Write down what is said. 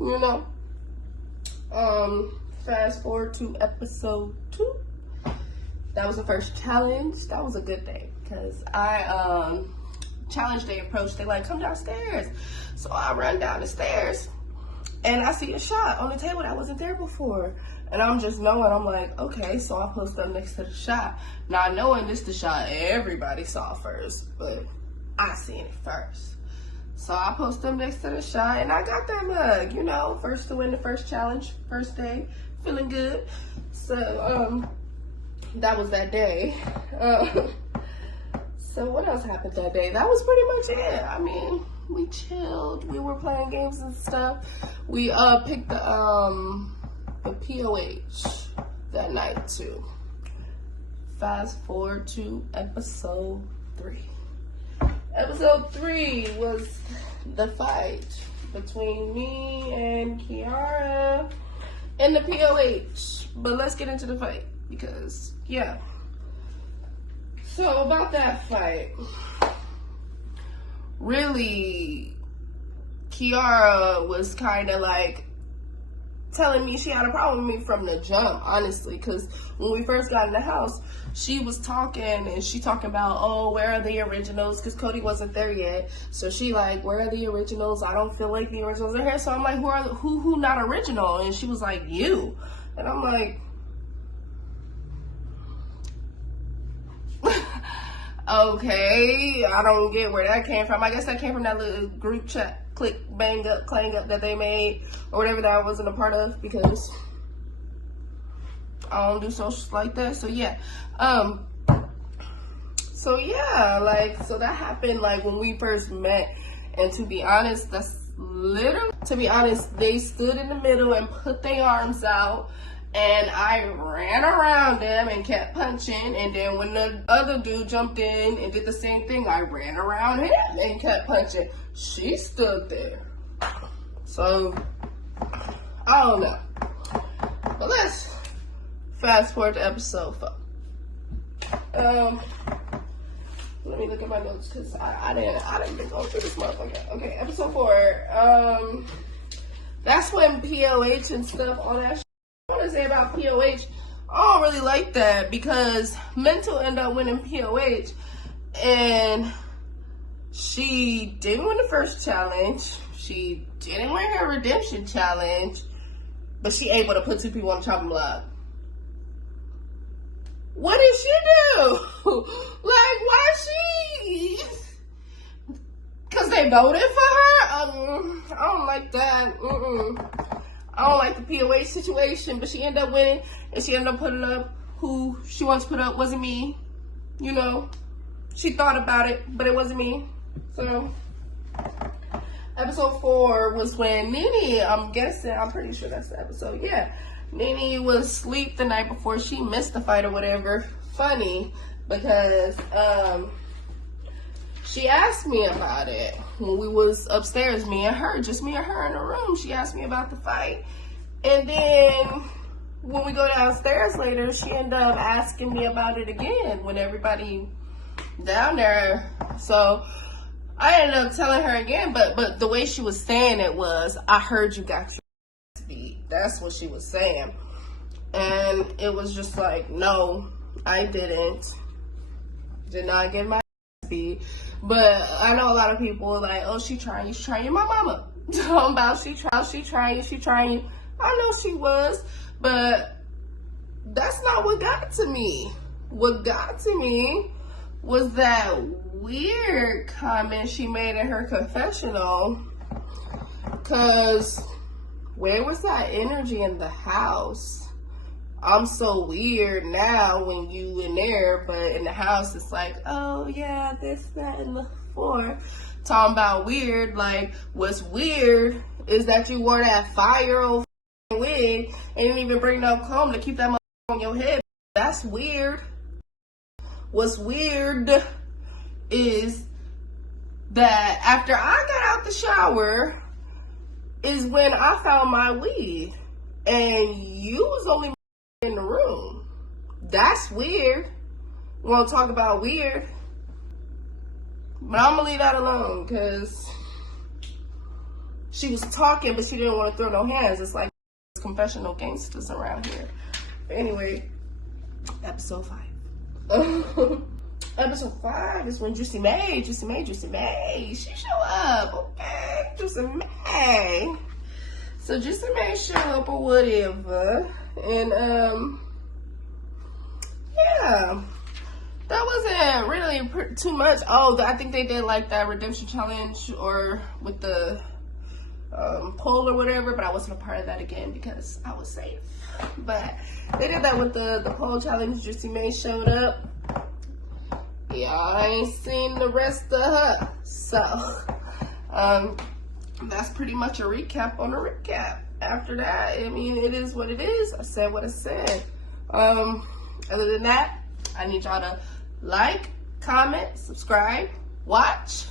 you know. Fast forward to episode 2. That was the first challenge. That was a good day because I challenge day approached. They like, come downstairs. So I run down the stairs and I see a shot on the table that wasn't there before. And I'm just knowing, I'm like, okay, so I post up next to the shot. Not knowing this the shot everybody saw first, but I seen it first. So I post them next to the shot and I got that mug, you know, first to win the first challenge, first day, feeling good. So that was that day. So what else happened that day? That was pretty much it. I mean, we chilled, we were playing games and stuff. We picked the POH that night too. Fast forward to episode 3. Episode 3 was the fight between me and Kiara and the POH. But let's get into the fight because, yeah. So about that fight, really, Kiara was kind of like telling me she had a problem with me from the jump, honestly, because when we first got in the house, she was talking and she talking about, oh, where are the originals? Because Cody wasn't there yet. So she like, where are the originals? I don't feel like the originals are here. So I'm like, who not original? And she was like, you. And I'm like, okay, I don't get where that came from. I guess that came from that little group chat, click, bang up, clang up that they made, or whatever that I wasn't a part of, because I don't do socials like that. So yeah, so that happened like when we first met. And to be honest, they stood in the middle and put their arms out. And I ran around them and kept punching. And then when the other dude jumped in and did the same thing, I ran around him and kept punching. She stood there. So, I don't know. But let's fast forward to episode 4. Let me look at my notes because I didn't even go through this motherfucker. Okay, episode 4. That's when POH and stuff, all that shit. I want to say about POH, I don't really like that because Mental ended up winning POH and she didn't win the first challenge. She didn't win her redemption challenge, but she able to put 2 people on the chopping block. What did she do? Like, why she? Because they voted for her? I don't like that. I don't like the POH situation, but she ended up winning, and she ended up putting up who she wants to put up. Wasn't me, you know. She thought about it, but it wasn't me. So, episode 4 was when Nene, I'm pretty sure that's the episode, yeah. Nene was asleep the night before she missed the fight or whatever. Funny, because, she asked me about it when we was upstairs, just me and her in the room. She asked me about the fight. And then when we go downstairs later, she ended up asking me about it again when everybody down there. So I ended up telling her again, but the way she was saying it was, I heard you got your beat. That's what she was saying. And it was just like, no, I didn't. Did not get my beat. But I know a lot of people are like, oh, she's trying my mama. Talking about she trying you. I know she was, but that's not what got to me. What got to me was that weird comment she made in her confessional. Cause where was that energy in the house? I'm so weird now when you in there, but in the house it's like, oh yeah, this, that, and the 4. Talking about weird, like what's weird is that you wore that fire wig and didn't even bring no comb to keep that on your head. That's weird. What's weird is that after I got out the shower is when I found my weed and you was only in the room. That's weird. We want to talk about weird, but I'm gonna leave that alone because she was talking, but she didn't want to throw no hands. It's like confessional gangsters around here. Anyway, episode 5. Episode 5 is when Juicy May, she show up, okay? Juicy May. So Juicy May show up or whatever, and yeah, that wasn't really too much. Oh, I think they did like that redemption challenge or with the poll or whatever, but I wasn't a part of that again because I was safe. But they did that with the poll challenge. Juicy May showed up. Yeah, I ain't seen the rest of her. So, that's pretty much a recap on a recap. After that, I mean, it is what it is. I said what I said. Other than that, I need y'all to like, comment, subscribe, watch.